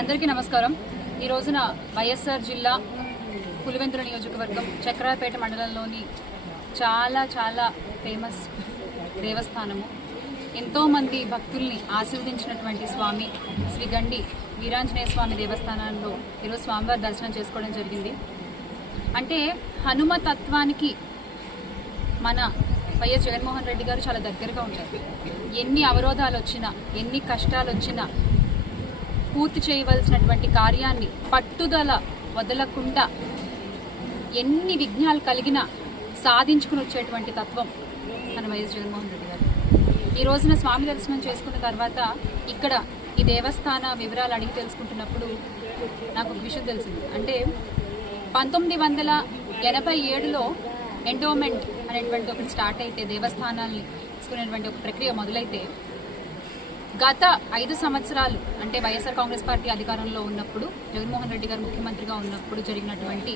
అందరికీ నమస్కారం। ఈ రోజున వైఎస్ఆర్ జిల్లా పులివెందుల నియోజకవర్గం చక్రాయపేట మండలంలోని చాలా ఫేమస్ దేవస్థానము, ఎంతో మంది భక్తుల్ని ఆశీర్వదించినటువంటి స్వామి శ్రీ గండి వీరాంజనేయ స్వామి దేవస్థానంలో ఈరోజు స్వామివారి దర్శనం చేసుకోవడం జరిగింది। అంటే హనుమ తత్వానికి మన వైఎస్ జగన్మోహన్ రెడ్డి గారు చాలా దగ్గరగా ఉంటారు। ఎన్ని అవరోధాలు వచ్చినా, ఎన్ని కష్టాలు వచ్చినా పూర్తి చేయవలసినటువంటి కార్యాన్ని పట్టుదల వదలకుండా ఎన్ని విఘ్నాలు కలిగినా సాధించుకుని వచ్చేటువంటి తత్వం మన వైఎస్ జగన్మోహన్ రెడ్డి గారు। ఈ రోజున స్వామి దర్శనం చేసుకున్న తర్వాత ఇక్కడ ఈ దేవస్థాన వివరాలు అడిగి తెలుసుకుంటున్నప్పుడు నాకు ఒక విషయం తెలిసింది। అంటే 1987లో ఎండోమెంట్ అనేటువంటి ఒకటి స్టార్ట్ అయితే, దేవస్థానాల్ని తీసుకునేటువంటి ఒక ప్రక్రియ మొదలైతే, గత 5 సంవత్సరాలు అంటే వైఎస్ఆర్ కాంగ్రెస్ పార్టీ అధికారంలో ఉన్నప్పుడు, జగన్మోహన్ రెడ్డి గారు ముఖ్యమంత్రిగా ఉన్నప్పుడు జరిగినటువంటి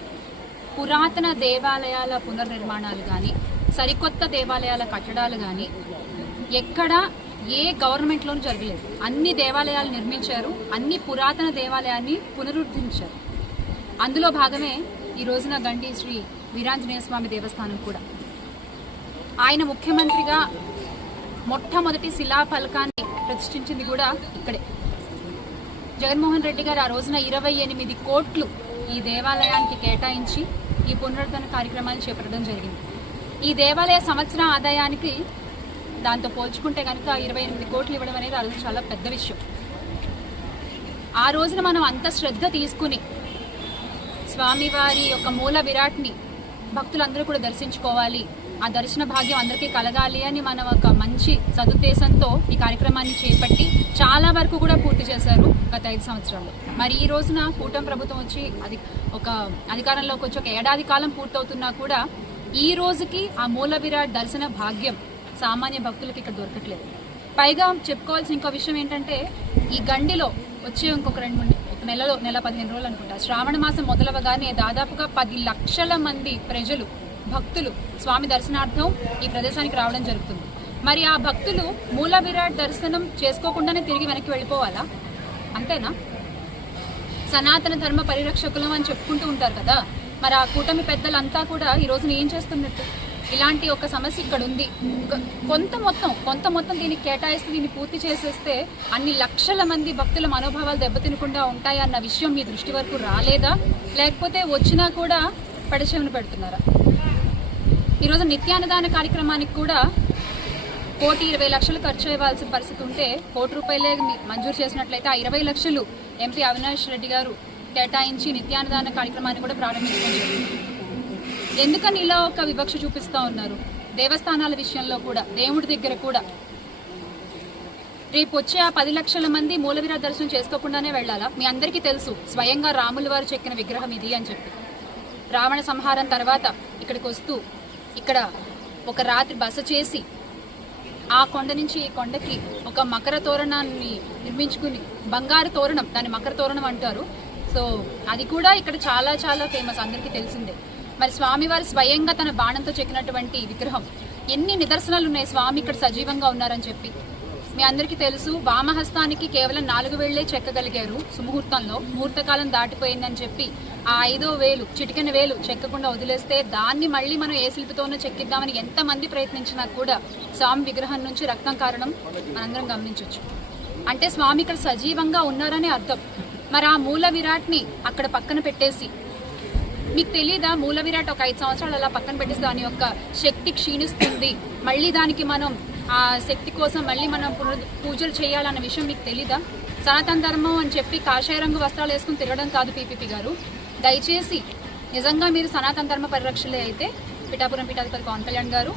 పురాతన దేవాలయాల పునర్నిర్మాణాలు కానీ, సరికొత్త దేవాలయాల కట్టడాలు కానీ ఎక్కడా ఏ గవర్నమెంట్లోనూ జరగలేదు। అన్ని దేవాలయాలు నిర్మించారు, అన్ని పురాతన దేవాలయాన్ని పునరుద్ధరించారు। అందులో భాగమే ఈ రోజున గండి శ్రీ వీరాంజనేయ స్వామి దేవస్థానం కూడా। ఆయన ముఖ్యమంత్రిగా మొట్టమొదటి శిలాఫలకాన్ని ప్రతిష్ఠించింది కూడా ఇక్కడే। జగన్మోహన్ రెడ్డి గారు ఆ రోజున 28 కోట్లు ఈ దేవాలయానికి కేటాయించి ఈ పునరుద్ధరణ కార్యక్రమాన్ని చేపట్టడం జరిగింది। ఈ దేవాలయ సంవత్సర ఆదాయానికి దాంతో పోల్చుకుంటే కనుక 28 కోట్లు ఇవ్వడం అనేది ఆ రోజు చాలా పెద్ద విషయం। ఆ రోజున మనం అంత శ్రద్ధ తీసుకుని స్వామివారి యొక్క మూల విరాట్ని భక్తులందరూ కూడా దర్శించుకోవాలి, ఆ దర్శన భాగ్యం అందరికీ కలగాలి అని మనం ఒక మంచి సదుద్దేశంతో ఈ కార్యక్రమాన్ని చేపట్టి చాలా వరకు కూడా పూర్తి చేశారు గత 5 సంవత్సరాలు। మరి ఈ రోజున కూటమి ప్రభుత్వం వచ్చి ఒక అధికారంలోకి వచ్చి ఒక ఏడాది కాలం పూర్తవుతున్నా కూడా ఈ రోజుకి ఆ మూల విరాట్ దర్శన భాగ్యం సామాన్య భక్తులకి ఇక్కడ దొరకట్లేదు। పైగా చెప్పుకోవాల్సిన ఇంకో విషయం ఏంటంటే, ఈ గండిలో వచ్చే ఇంకొక 15 రోజులు అనుకుంటా, శ్రావణ మాసం మొదలవగానే దాదాపుగా 10 లక్షల మంది ప్రజలు, భక్తులు స్వామి దర్శనార్థం ఈ ప్రదేశానికి రావడం జరుగుతుంది। మరి ఆ భక్తులు మూల విరాట్ దర్శనం చేసుకోకుండానే తిరిగి వెనక్కి వెళ్ళిపోవాలా? అంతేనా? సనాతన ధర్మ పరిరక్షకులం అని చెప్పుకుంటూ ఉంటారు కదా, మరి ఆ కూటమి పెద్దలంతా కూడా ఈ రోజున ఏం చేస్తున్నట్టు? ఇలాంటి ఒక సమస్య ఇక్కడ ఉంది, కొంత మొత్తం దీనికి కేటాయిస్తే, దీన్ని పూర్తి చేసేస్తే అన్ని లక్షల మంది భక్తుల మనోభావాలు దెబ్బతినకుండా ఉంటాయన్న విషయం మీ దృష్టి వరకు రాలేదా? లేకపోతే వచ్చినా కూడా పడిచెవిన పెడుతున్నారా? ఈరోజు నిత్యాన్నదాన కార్యక్రమానికి కూడా 1,20,00,000 ఖర్చు అవ్వాల్సిన పరిస్థితి ఉంటే, 1 కోటి రూపాయలే మంజూరు చేసినట్లయితే ఆ 20 లక్షలు ఎంపీ అవినాష్ రెడ్డి గారు కేటాయించి నిత్యాన్నదాన కార్యక్రమాన్ని కూడా ప్రారంభించడం జరిగింది। ఎందుకని ఇలా ఒక వివక్ష చూపిస్తూ ఉన్నారు? దేవస్థానాల విషయంలో కూడా, దేవుడి దగ్గర కూడా రేపు వచ్చే ఆ 10 లక్షల మంది మూల విరాట్ దర్శనం చేసుకోకుండానే వెళ్ళాలా? మీ అందరికీ తెలుసు, స్వయంగా రాముల వారు చెక్కిన విగ్రహం ఇది అని చెప్పి। రావణ సంహారం తర్వాత ఇక్కడికి వస్తూ ఇక్కడ ఒక రాత్రి బస చేసి ఆ కొండ నుంచి ఈ కొండకి ఒక మకర తోరణాన్ని నిర్మించుకుని, బంగారు తోరణం, దాన్ని మకర తోరణం అంటారు। సో అది కూడా ఇక్కడ చాలా ఫేమస్, అందరికీ తెలిసిందే। మరి స్వామివారు స్వయంగా తన బాణంతో చెక్కినటువంటి విగ్రహం, ఎన్ని నిదర్శనాలు ఉన్నాయి స్వామి ఇక్కడ సజీవంగా ఉన్నారని చెప్పి। మీ అందరికీ తెలుసు, వామహస్తానికి కేవలం 4 వేళ్లే చెక్కగలిగారు సుముహూర్తంలో, ముహూర్తకాలం దాటిపోయిందని చెప్పి ఆ 5వ వేలు, చిటికెన వేలు చెక్కకుండా వదిలేస్తే దాన్ని మళ్ళీ మనం ఏ శిల్పితోనూ చెక్కిద్దామని ఎంతమంది ప్రయత్నించినా కూడా స్వామి విగ్రహం నుంచి రక్తం కారణం మనందరం గమనించవచ్చు। అంటే స్వామి ఇక్కడ సజీవంగా ఉన్నారని అర్థం। మరి ఆ మూల విరాట్ని అక్కడ పక్కన పెట్టేసి, మీకు తెలీదా మూల విరాట్ ఒక 5 సంవత్సరాలు అలా పక్కన పెట్టేసి దాని యొక్క శక్తి క్షీణిస్తుంది, మళ్ళీ దానికి మనం ఆ శక్తి కోసం మళ్ళీ మనం పూజలు చేయాలన్న విషయం మీకు తెలీదా? సనాతన ధర్మం అని చెప్పి కాషాయ రంగు వస్త్రాలు వేసుకుని తిరగడం కాదు పీపీపీ గారు। దయచేసి నిజంగా మీరు సనాతన ధర్మ పరిరక్షలే అయితే పిఠాపురం పీఠాధిపతి పవన్ కళ్యాణ్ గారు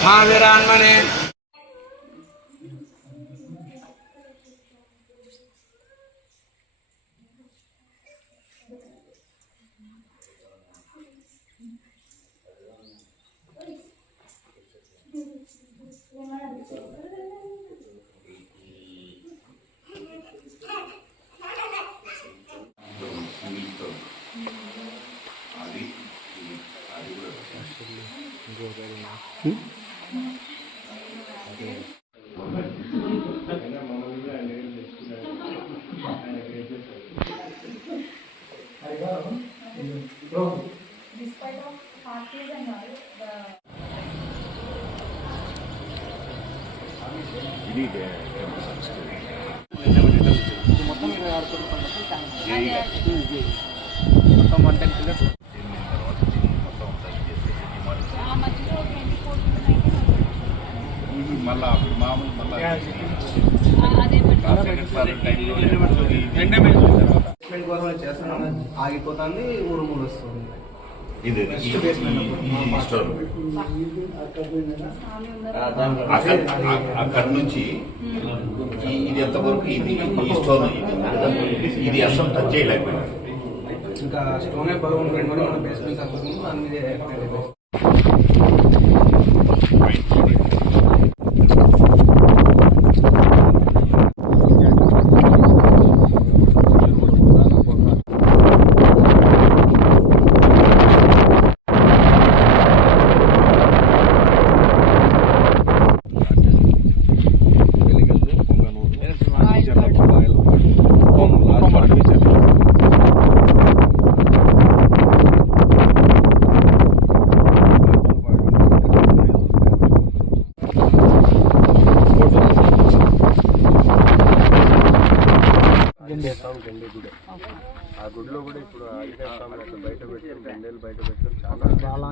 महावीरान्मने Despite of parties and all, మొత్తం 26 కోట్ల పంటకు మొత్తం 110 పిల్లర్స్ ఆ మధ్యలో 20 కోట్లు ఇది మళ్ళా మామూలు మళ్ళా అదే గవర్నమెంట్ చేస్తున్నాం, ఆగిపోతుంది, ఊరుమూలు వస్తుంది. ఇది స్టోర్ అక్కడ నుంచి ఇది ఎంతవరకు ఇది ఈ స్టోర్ ఇది అసలు టచ్ చేయలేకపోయింది. ఇంకా స్టోనే బలం ఉంటుంది కూడా మన బేస్మెంట్ అనుకుంటుంది దాని మీద ఆ గుడిలో కూడా ఇప్పుడు బయట పెట్టి బయట పెట్టడం చాలా